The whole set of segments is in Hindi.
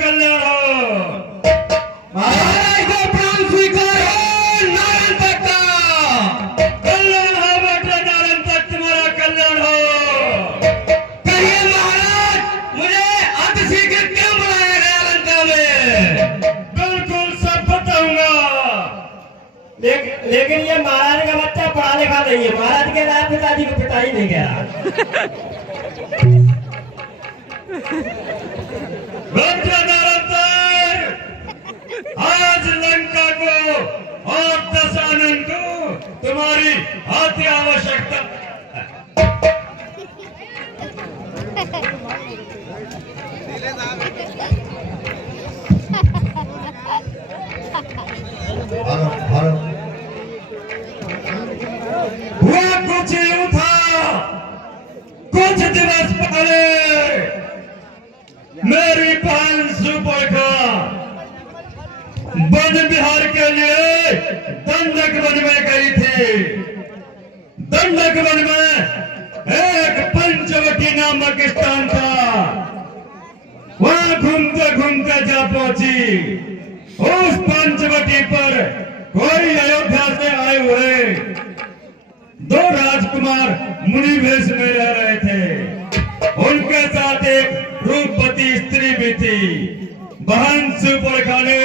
कल्याण हो। महाराज को प्राण स्वीकार हो। नारायण तख्त कल्याण हो बेटे, नारायण तख्त तुम्हारा कल्याण हो। कहिए महाराज, मुझे अतिशीघ्र क्यों बुलाया गया लंका में? बिल्कुल सब बताऊंगा। लेकिन ये महाराज का बच्चा पढ़ा लिखा नहीं है। महाराज के रात पिताजी को पिता ही नहीं गया। आज लंका को और दशानन को तुम्हारी अति आवश्यकता। हुआ कुछ यूं था, कुछ दिवस पहले मेरी बहन सुपर्णा वन विहार के लिए दंडक वन में गई थी। दंडक वन में एक पंचवटी नामक स्थान था। वहां घूमते घूमते जा पहुंची। उस पंचवटी पर कोई अयोध्या से आए हुए दो राजकुमार मुनि वेश में रह रहे थे। उनके साथ एक रूपवती स्त्री भी थी। बहन सुपर्णा ने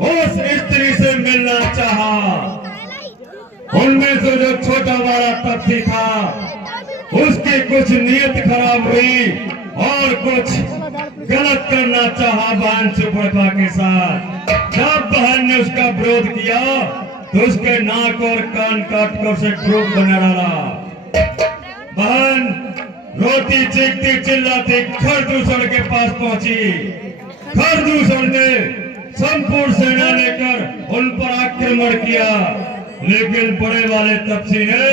उस स्त्री से मिलना चाहा। उनमें से जो छोटा वाला तपसी था, उसकी कुछ नीयत खराब हुई और कुछ गलत करना चाहा बहन सुपर्णा के साथ। जब बहन ने उसका विरोध किया तो उसके नाक और कान काट कर उसे क्रूर बना डाला। बहन रोती चीखती चिल्लाती खरदूषण के पास पहुंची। खरदूषण ने संपूर्ण सेना लेकर उन पर आक्रमण किया, लेकिन बड़े वाले तपसी ने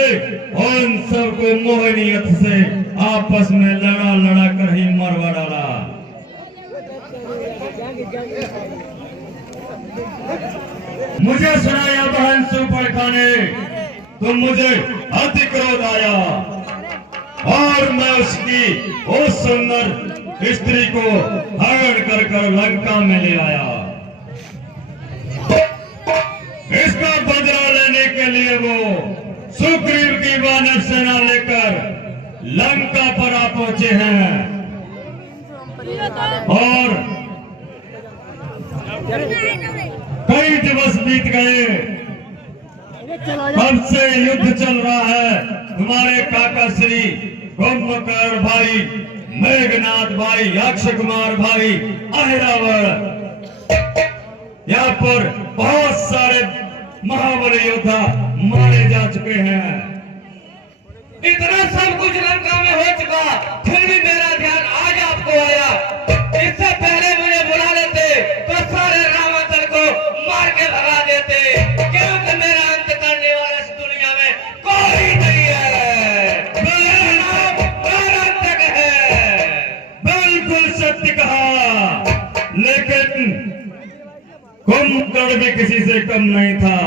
उन सबको मोहनीयत से आपस में लड़ा लड़ा कर ही मरवा डाला। मुझे सुनाया बहन सुपर्णा ने तो मुझे अति क्रोध आया और मैं उसकी उस सुंदर स्त्री को हरण कर लंका में ले आया। इसका बदला लेने के लिए वो सुग्रीव की वानर सेना लेकर लंका पर आ पहुंचे हैं और कई दिवस बीत गए। कब से युद्ध चल रहा है। तुम्हारे काका श्री कुंभकर्ण भाई, मेघनाथ भाई, अक्षय कुमार भाई, अहिरावण, यहाँ पर बहुत सारे महाबली योद्धा मारे जा चुके हैं। इतना सब कुछ लंका में हो चुका, फिर भी मेरा ध्यान आज आपको आया। इससे पहले मुझे बुला लेते तो सारे रामादल को मार के भगा देते, क्योंकि मेरा अंत करने वाला इस दुनिया में कोई नहीं है। मेरा नाम नारायण है। बिल्कुल सत्य कहा, लेकिन कुंभकर्ण भी किसी से कम नहीं था।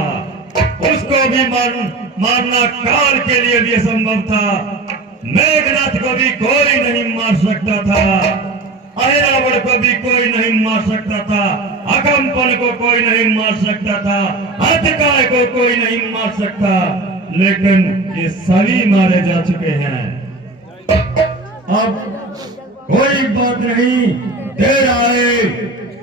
उसको भी मारना काल के लिए भी असंभव था। मेघनाथ को भी कोई नहीं मार सकता था। अहिरावण को भी कोई नहीं मार सकता था। अकंपन को कोई नहीं मार सकता था। अतिकाय को कोई नहीं मार सकता, लेकिन ये सभी मारे जा चुके हैं। अब कोई बात नहीं, देर आए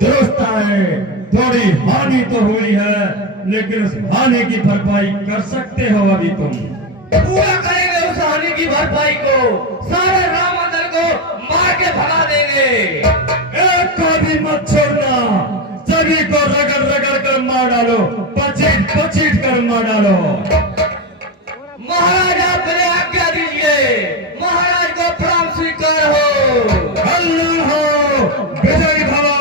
दुरुस्त आए। थोड़ी हानि तो हुई है, लेकिन उस हानि की भरपाई कर सकते हो अभी तुम। पूरा करेंगे उस हानि की भरपाई को। सारे रामादल को मार के भगा देंगे। एक को भी मत छोड़ना, सभी को रगड़ रगड़ कर मार डालो, पचीट पचीट कर मार डालो। महाराज आप मुझे आज्ञा दीजिए। महाराज को प्रणाम स्वीकार हो। अल्लाह हो, विजय भवा।